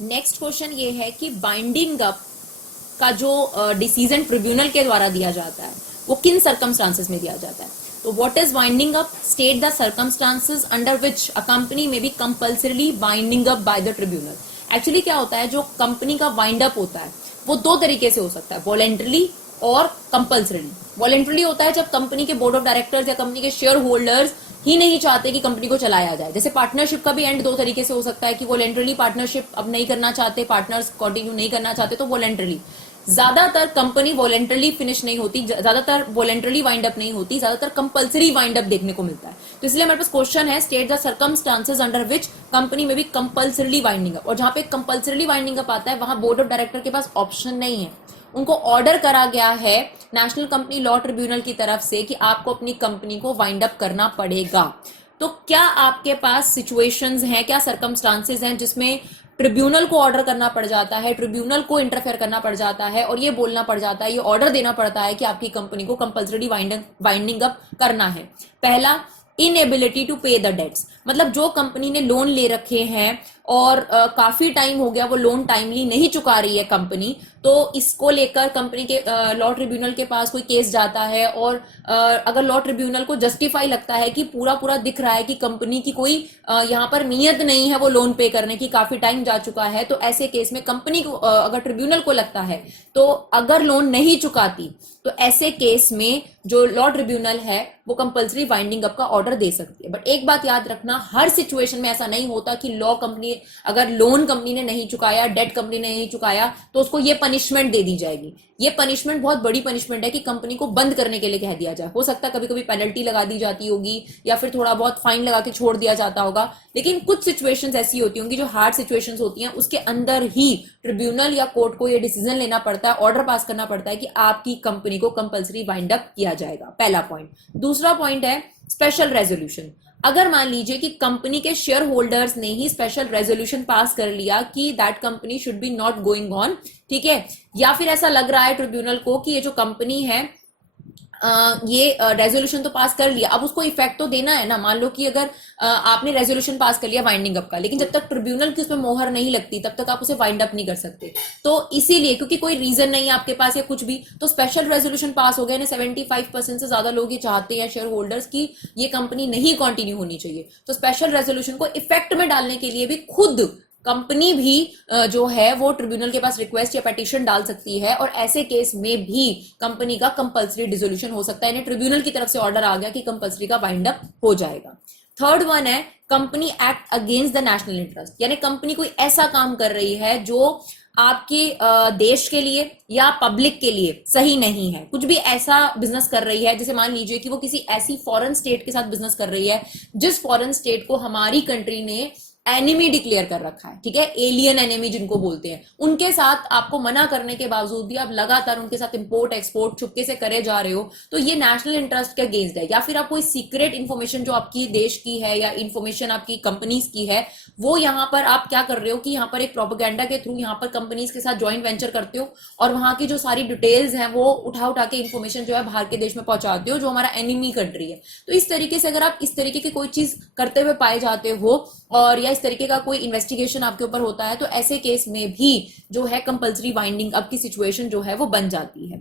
Next question ये है कि बाइंडिंग अप का जो डिसीजन ट्रिब्यूनल के द्वारा दिया जाता है वो किन सर्कमस्टांसेस में दिया जाता है। तो what is winding up? State the circumstances under which a company may be compulsorily winding up by the tribunal. Actually क्या होता है, जो कंपनी का वाइंड अप होता है वो दो तरीके से हो सकता है, वॉलेंटरली और कंपल्सरीली। वॉलेंटरली होता है जब कंपनी के बोर्ड ऑफ डायरेक्टर्स या कंपनी के शेयर होल्डर्स ही नहीं चाहते कि कंपनी को चलाया जाए। जैसे पार्टनरशिप का भी एंड दो तरीके से हो सकता है कि वॉलेंटरली पार्टनरशिप अब नहीं करना चाहते, पार्टनर्स कंटिन्यू नहीं करना चाहते, तो वॉलेंटरली। ज्यादातर कंपनी वॉलेंटरली फिनिश नहीं होती, ज्यादातर वॉलेंटरली वाइंड अप नहीं होती, ज्यादातर कंपल्सरी वाइंड अप देखने को मिलता है। तो इसलिए हमारे पास क्वेश्चन है, state the circumstances under which company में भी कंपल्सरीली वाइंडिंग अप। और जहां पे कंपल्सरीली वाइंडिंग अप आता है वहां बोर्ड ऑफ डायरेक्टर के पास ऑप्शन नहीं है, उनको ऑर्डर करा गया है नेशनल कंपनी लॉ ट्रिब्यूनल की तरफ से कि आपको अपनी कंपनी को वाइंड अप करना पड़ेगा। तो क्या आपके पास सिचुएशंस हैं, क्या सर्कमस्टांसेस हैं जिसमें ट्रिब्यूनल को ऑर्डर करना पड़ जाता है, ट्रिब्यूनल को इंटरफेयर करना पड़ जाता है और ये बोलना पड़ जाता है, ये ऑर्डर देना पड़ता है कि आपकी कंपनी को कंपल्सरी वाइंडिंग अप करना है। पहला, इनएबिलिटी टू पे द डेट्स, मतलब जो कंपनी ने लोन ले रखे हैं और काफी टाइम हो गया वो लोन टाइमली नहीं चुका रही है कंपनी, तो इसको लेकर कंपनी के लॉ ट्रिब्यूनल के पास कोई केस जाता है और अगर लॉ ट्रिब्यूनल को जस्टिफाई लगता है कि पूरा पूरा दिख रहा है कि कंपनी की कोई यहाँ पर नीयत नहीं है वो लोन पे करने की, काफी टाइम जा चुका है, तो ऐसे केस में कंपनी को अगर ट्रिब्यूनल को लगता है तो अगर लोन नहीं चुकाती तो ऐसे केस में जो लॉ ट्रिब्यूनल है वो कंपल्सरी वाइंडिंग अप का ऑर्डर दे सकती है। बट एक बात याद रखना, हर सिचुएशन में ऐसा नहीं होता कि लॉ कंपनी अगर लोन कंपनी ने नहीं चुकाया, डेट कंपनी ने नहीं चुकाया तो उसको ये पनिशमेंट दे दी जाएगी। ये पनिशमेंट बहुत बड़ी पनिशमेंट है कि कंपनी को बंद करने के लिए कह दिया जाए। हो सकता है कभी कभी पेनल्टी लगा दी जाती होगी या फिर थोड़ा बहुत फाइन लगा के छोड़ दिया जाता होगा, लेकिन कुछ सिचुएशंस ऐसी होती होंगी जो हार्ड सिचुएशंस होती हैं, उसके अंदर ही ट्रिब्यूनल या कोर्ट को ये डिसीजन लेना पड़ता है, ऑर्डर पास करना पड़ता है कि आपकी कंपनी को कंपल्सरी वाइंड अप किया जाएगा। पहला पॉइंट। दूसरा पॉइंट है स्पेशल रेजोल्यूशन। अगर मान लीजिए कि कंपनी के शेयर होल्डर्स ने ही स्पेशल रेजोल्यूशन पास कर लिया कि that company should B not going on, ठीक है, या फिर ऐसा लग रहा है ट्रिब्यूनल को कि ये जो कंपनी है ये रेजोल्यूशन तो पास कर लिया, अब उसको इफेक्ट तो देना है ना। मान लो कि अगर आपने रेजोल्यूशन पास कर लिया वाइंडिंग अप का, लेकिन जब तक ट्रिब्यूनल की उसमें मोहर नहीं लगती तब तक आप उसे वाइंड अप नहीं कर सकते। तो इसीलिए क्योंकि कोई रीजन नहीं है आपके पास या कुछ भी, तो स्पेशल रेजोल्यूशन पास हो गया। 75% से ज्यादा लोग ये चाहते हैं शेयर होल्डर्स की ये कंपनी नहीं कंटिन्यू होनी चाहिए, तो स्पेशल रेजोल्यूशन को इफेक्ट में डालने के लिए भी खुद कंपनी भी जो है वो ट्रिब्यूनल के पास रिक्वेस्ट या पेटिशन डाल सकती है, और ऐसे केस में भी कंपनी का कंपल्सरी डिसोल्यूशन हो सकता है। यानी ट्रिब्यूनल की तरफ से ऑर्डर आ गया कि कंपल्सरी का वाइंड अप हो जाएगा। थर्ड वन है company act against the national interest, यानी कंपनी कोई ऐसा काम कर रही है जो आपके देश के लिए या पब्लिक के लिए सही नहीं है, कुछ भी ऐसा बिजनेस कर रही है। जैसे मान लीजिए कि वो किसी ऐसी फॉरेन स्टेट के साथ बिजनेस कर रही है जिस फॉरेन स्टेट को हमारी कंट्री ने एनिमी डिक्लेयर कर रखा है, ठीक है, एलियन एनिमी जिनको बोलते हैं, उनके साथ आपको मना करने के बावजूद भी आप लगातार उनके साथ इंपोर्ट एक्सपोर्ट चुपके से करे जा रहे हो, तो ये नेशनल इंटरेस्ट के अगेंस्ट है। या फिर आप कोई सीक्रेट इंफॉर्मेशन जो आपकी देश की है या इंफॉर्मेशन आपकी कंपनीज की है, वो यहाँ पर आप क्या कर रहे हो कि यहाँ पर एक प्रोपेगेंडा के थ्रू यहाँ पर कंपनीज के साथ ज्वाइंट वेंचर करते हो और वहां की जो सारी डिटेल्स हैं वो उठा के इंफॉर्मेशन जो है बाहर के देश में पहुंचाते हो जो हमारा एनिमी कंट्री है। तो इस तरीके से अगर आप इस तरीके की कोई चीज करते हुए पाए जाते हो और या इस तरीके का कोई इन्वेस्टिगेशन आपके ऊपर होता है, तो ऐसे केस में भी जो है कंपल्सरी वाइंडिंग अप की सिचुएशन जो है वो बन जाती है।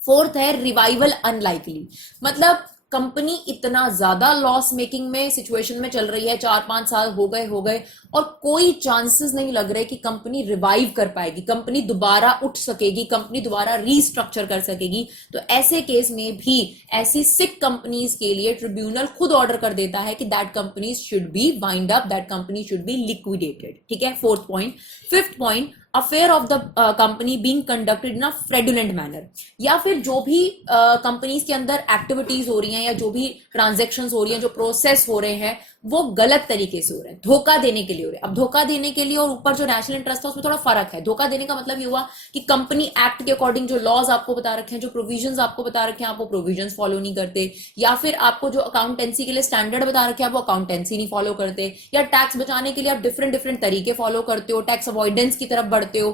फोर्थ है रिवाइवल अनलाइकली, मतलब कंपनी इतना ज्यादा लॉस मेकिंग में सिचुएशन में चल रही है, 4-5 साल हो गए और कोई चांसेस नहीं लग रहे कि कंपनी रिवाइव कर पाएगी, कंपनी दोबारा उठ सकेगी, कंपनी दोबारा रीस्ट्रक्चर कर सकेगी। तो ऐसे केस में भी ऐसी सिक कंपनीज के लिए ट्रिब्यूनल खुद ऑर्डर कर देता है कि that companies should be wind up, that company should be liquidated, ठीक है, fourth point. Fifth point, affair of the company being conducted in a fraudulent manner, या फिर जो भी कंपनीज के अंदर एक्टिविटीज हो रही हैं या जो भी ट्रांजैक्शंस हो रही हैं, जो प्रोसेस हो रहे हैं वो गलत तरीके से हो रहे हैं, धोखा देने के लिए हो रहे हैं। अब धोखा देने के लिए और ऊपर जो नेशनल इंटरेस्ट था उसमें थोड़ा फर्क है। धोखा देने का मतलब ये हुआ कि कंपनी एक्ट के अकॉर्डिंग जो लॉज आपको बता रखे हैं, जो प्रोविजंस आपको बता रखे हैं, आप वो प्रोविजंस फॉलो नहीं करते, या फिर आपको जो अकाउंटेंसी के लिए स्टैंडर्ड बता रखे हैं वो अकाउंटेंसी नहीं फॉलो करते, या टैक्स बचाने के लिए आप डिफरेंट तरीके फॉलो करते हो, टैक्स अवॉइडेंस की तरफ बढ़ते हो,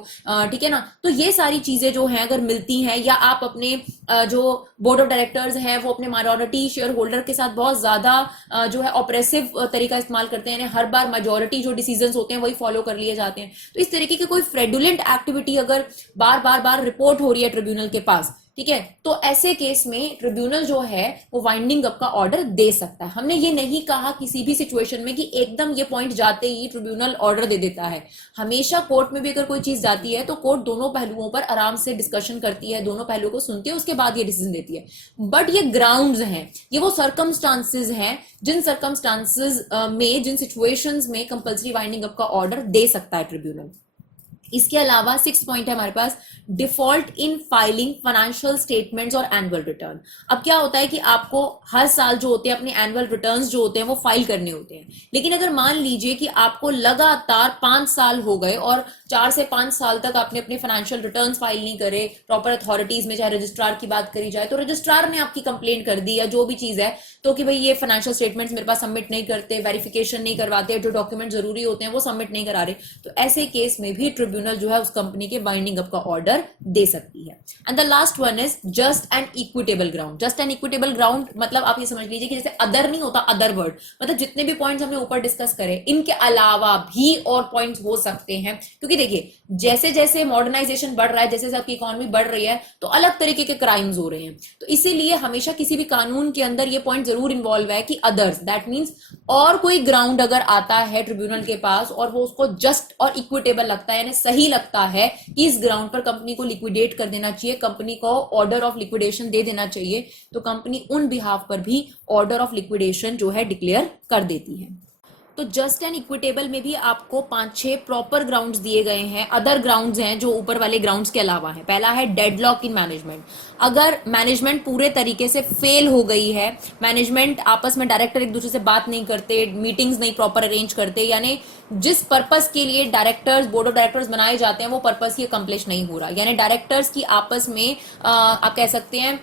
ठीक है ना। तो ये सारी चीजें जो हैं अगर मिलती हैं, या आप अपने जो बोर्ड ऑफ डायरेक्टर्स हैं वो अपने माइनॉरिटी शेयर होल्डर के साथ बहुत ज्यादा जो है ऑपरेसिव तरीका इस्तेमाल करते हैं, हर बार मेजोरिटी जो डिसीजंस होते हैं वही फॉलो कर लिए जाते हैं। तो इस तरीके की कोई फ्रेडुलेंट एक्टिविटी अगर बार बार बार रिपोर्ट हो रही है ट्रिब्यूनल के पास, ठीक है, तो ऐसे केस में ट्रिब्यूनल जो है वो वाइंडिंग अप का ऑर्डर दे सकता है। हमने ये नहीं कहा किसी भी सिचुएशन में कि एकदम ये पॉइंट जाते ही ट्रिब्यूनल ऑर्डर दे देता है। हमेशा कोर्ट में भी अगर कोई चीज जाती है तो कोर्ट दोनों पहलुओं पर आराम से डिस्कशन करती है, दोनों पहलुओं को सुनती है, उसके बाद ये डिसीजन देती है। बट ये ग्राउंड्स हैं, ये वो सर्कमस्टांसेस हैं जिन सर्कमस्टांसेस में, जिन सिचुएशंस में कंपल्सरी वाइंडिंग अप का ऑर्डर दे सकता है ट्रिब्यूनल। इसके अलावा 6 पॉइंट है हमारे पास, default in filing financial statements और एनुअल रिटर्न। अब क्या होता है कि आपको हर साल जो होते हैं अपने एनुअल रिटर्न्स जो होते हैं वो फाइल करने होते हैं, लेकिन अगर मान लीजिए कि आपको लगातार 5 साल हो गए और 4 से 5 साल तक आपने अपने फाइनेंशियल रिटर्न्स फाइल नहीं करे प्रॉपर अथॉरिटीज में, चाहे रजिस्ट्रार की बात करी जाए तो रजिस्ट्रार ने आपकी कंप्लेंट कर दी या जो भी चीज है, तो कि भाई ये फाइनेंशियल स्टेटमेंट्स मेरे पास सबमिट नहीं करते, वेरिफिकेशन नहीं करवाते, जो डॉक्यूमेंट जरूरी होते हैं वो सबमिट नहीं करा रहे, तो ऐसे केस में भी ट्रिब्यूनल जो है उस कंपनी के वाइंडिंग अप का ऑर्डर दे सकती है। And the last one is just and equitable ground. Just and equitable ground मतलब आप ये समझ लीजिए कि जैसे अदर नहीं होता, अदर वर्ड मतलब जितने भी पॉइंट्स हमने ऊपर डिस्कस करे इनके अलावा भी और पॉइंट्स हो सकते हैं, क्योंकि देखिए जैसे जैसे मॉडर्नाइजेशन बढ़ रहा है, जैसे जैसे आपकी इकोनॉमी बढ़ रही है, तो अलग तरीके के क्राइम्स हो रहे हैं, तो इसीलिए हमेशा किसी भी कानून के अंदर ये पॉइंट जरूर इन्वॉल्व है कि अदर्स, दैट मींस और कोई ग्राउंड अगर आता है ट्रिब्यूनल के पास और वो उसको जस्ट और इक्विटेबल लगता है, यानी सही लगता है कि इस ग्राउंड पर कंपनी को लिक्विडेट कर देना चाहिए, कंपनी को ऑर्डर ऑफ लिक्विडेशन दे देना चाहिए, तो कंपनी उन बिहाफ पर भी ऑर्डर ऑफ लिक्विडेशन जो है डिक्लेयर कर देती है। तो जस्ट एंड इक्विटेबल में भी आपको 5-6 प्रॉपर ग्राउंड्स दिए गए हैं। अदर ग्राउंड्स हैं जो ऊपर वाले ग्राउंड्स के अलावा है। पहला है डेडलॉक इन मैनेजमेंट। अगर मैनेजमेंट पूरे तरीके से फेल हो गई है, मैनेजमेंट आपस में डायरेक्टर एक दूसरे से बात नहीं करते, मीटिंग्स नहीं प्रॉपर अरेंज करते, यानी जिस पर्पस के लिए डायरेक्टर्स, बोर्ड ऑफ डायरेक्टर्स बनाए जाते हैं वो पर्पस ही अकम्प्लिश नहीं हो रहा, यानी डायरेक्टर्स की आपस में आप कह सकते हैं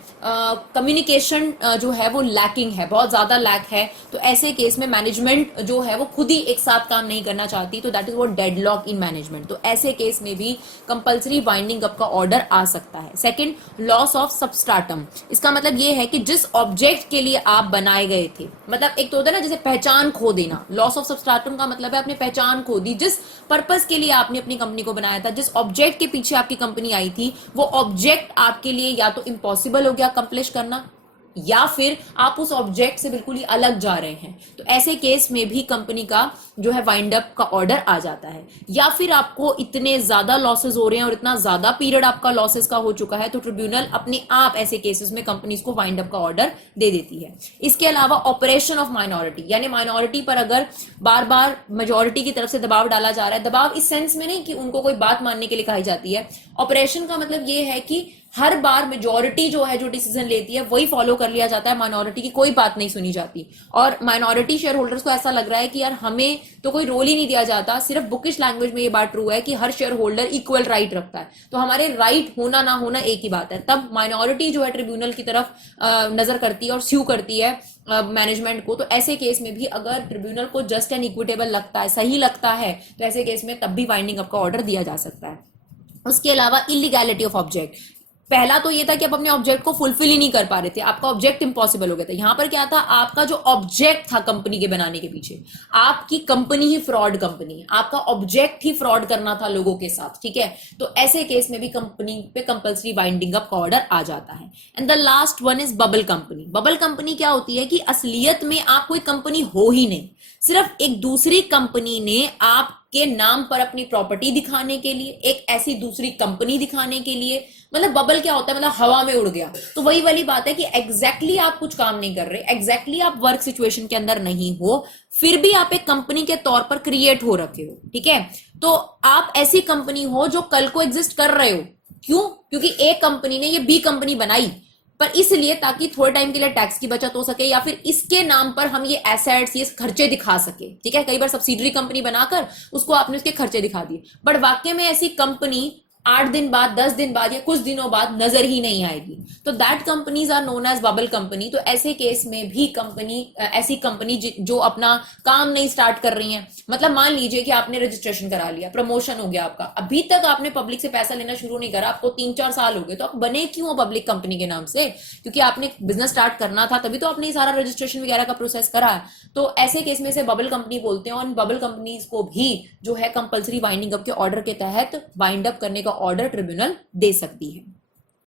कम्युनिकेशन जो है वो लैकिंग है, बहुत ज्यादा लैक है, तो ऐसे केस में मैनेजमेंट जो है वो खुद ही एक साथ काम नहीं करना चाहती, तो that is what deadlock in management. तो ऐसे केस में भी कंपल्सरी वाइंडिंग अप का ऑर्डर आ सकता है। Second, loss of substratum. इसका मतलब ये है कि जिस ऑब्जेक्ट के लिए आप बनाए गए थे, मतलब एक तो होता है ना जैसे पहचान खो देना, लॉस ऑफ सबस्ट्राटम का मतलब है आपने पहचान खो दी, जिस पर्पस के लिए आपने अपनी कंपनी को बनाया था, जिस ऑब्जेक्ट के पीछे आपकी कंपनी आई थी, वो ऑब्जेक्ट आपके लिए या तो इम्पॉसिबल हो गया अकम्प्लिश करना, या फिर आप उस ऑब्जेक्ट से बिल्कुल ही अलग जा रहे हैं, तो ऐसे केस में भी कंपनी का जो है वाइंड अप का ऑर्डर आ जाता है। या फिर आपको इतने ज्यादा लॉसेस हो रहे हैं और इतना ज्यादा पीरियड आपका लॉसेस का हो चुका है, तो ट्रिब्यूनल अपने आप ऐसे केसेस में कंपनीज को वाइंड अप का ऑर्डर दे देती है। इसके अलावा ऑपरेशन ऑफ माइनॉरिटी, यानी माइनॉरिटी पर अगर बार बार मेजोरिटी की तरफ से दबाव डाला जा रहा है, दबाव इस सेंस में नहीं कि उनको कोई बात मानने के लिए कही जाती है, ऑपरेशन का मतलब ये है कि हर बार मेजोरिटी जो है जो डिसीजन लेती है वही फॉलो कर लिया जाता है, माइनॉरिटी की कोई बात नहीं सुनी जाती, और माइनॉरिटी शेयर होल्डर्स को ऐसा लग रहा है कि यार हमें तो कोई रोल ही नहीं दिया जाता, सिर्फ बुकिश लैंग्वेज में ये बात ट्रू है कि हर शेयर होल्डर इक्वल राइट रखता है, तो हमारे राइट होना ना होना एक ही बात है। तब माइनॉरिटी जो है ट्रिब्यूनल की तरफ नजर करती है और स्यू करती है मैनेजमेंट को। तो ऐसे केस में भी अगर ट्रिब्यूनल को जस्ट एंड इक्विटेबल लगता है, सही लगता है, तो ऐसे केस में तब भी वाइंडिंग अप का ऑर्डर दिया जा सकता है। उसके अलावा इलीगैलिटी ऑफ ऑब्जेक्ट, पहला तो ये था कि आप अपने ऑब्जेक्ट को फुलफिल ही नहीं कर पा रहे थे, आपका ऑब्जेक्ट इंपॉसिबल हो गया था। यहां पर क्या था, आपका जो ऑब्जेक्ट था कंपनी के बनाने के पीछे, आपकी कंपनी ही फ्रॉड कंपनी है, आपका ऑब्जेक्ट ही फ्रॉड करना था लोगों के साथ, ठीक है, तो ऐसे केस में भी कंपनी पे कंपल्सरी वाइंडिंग अप का ऑर्डर आ जाता है। And the last one is bubble company. Bubble company क्या होती है कि असलियत में आप कोई कंपनी हो ही नहीं, सिर्फ एक दूसरी कंपनी ने आपके नाम पर अपनी प्रॉपर्टी दिखाने के लिए, एक ऐसी दूसरी कंपनी दिखाने के लिए, मतलब बबल क्या होता है, मतलब हवा में उड़ गया, तो वही वाली बात है कि एग्जैक्टली आप कुछ काम नहीं कर रहे, एग्जैक्टली आप वर्क सिचुएशन के अंदर नहीं हो, फिर भी आप एक कंपनी के तौर पर क्रिएट हो रखे हो, ठीक है, तो आप ऐसी कंपनी हो जो कल को एग्जिस्ट कर रहे हो। क्यों? क्योंकि ए कंपनी ने ये बी कंपनी बनाई, पर इसलिए ताकि थोड़े टाइम के लिए टैक्स की बचत हो सके, या फिर इसके नाम पर हम ये एसेट्स, ये खर्चे दिखा सके, ठीक है, कई बार सब्सिडरी कंपनी बनाकर उसको आपने उसके खर्चे दिखा दिए, बट वाकई में ऐसी कंपनी 8 दिन बाद, 10 दिन बाद या कुछ दिनों बाद नजर ही नहीं आएगी, तो that companies are known as bubble company. तो ऐसे केस में भी ऐसी कंपनी जो अपना काम नहीं स्टार्ट कर रही है, मतलब मान लीजिए कि आपने रजिस्ट्रेशन करा लिया, प्रमोशन हो गया आपका, अभी तक आपने पब्लिक से पैसा लेना शुरू नहीं करा, आपको 3-4 साल हो गए, तो आप बने क्यों पब्लिक कंपनी के नाम से? क्योंकि आपने बिजनेस स्टार्ट करना था, तभी तो आपने ये सारा रजिस्ट्रेशन वगैरह का प्रोसेस करा है। तो ऐसे केस में से बबल कंपनी बोलते हैं, और बबल कंपनीज को भी जो है कंपल्सरी वाइंडिंग अप के ऑर्डर के तहत वाइंड अप करने का ऑर्डर ट्रिब्यूनल दे सकती है।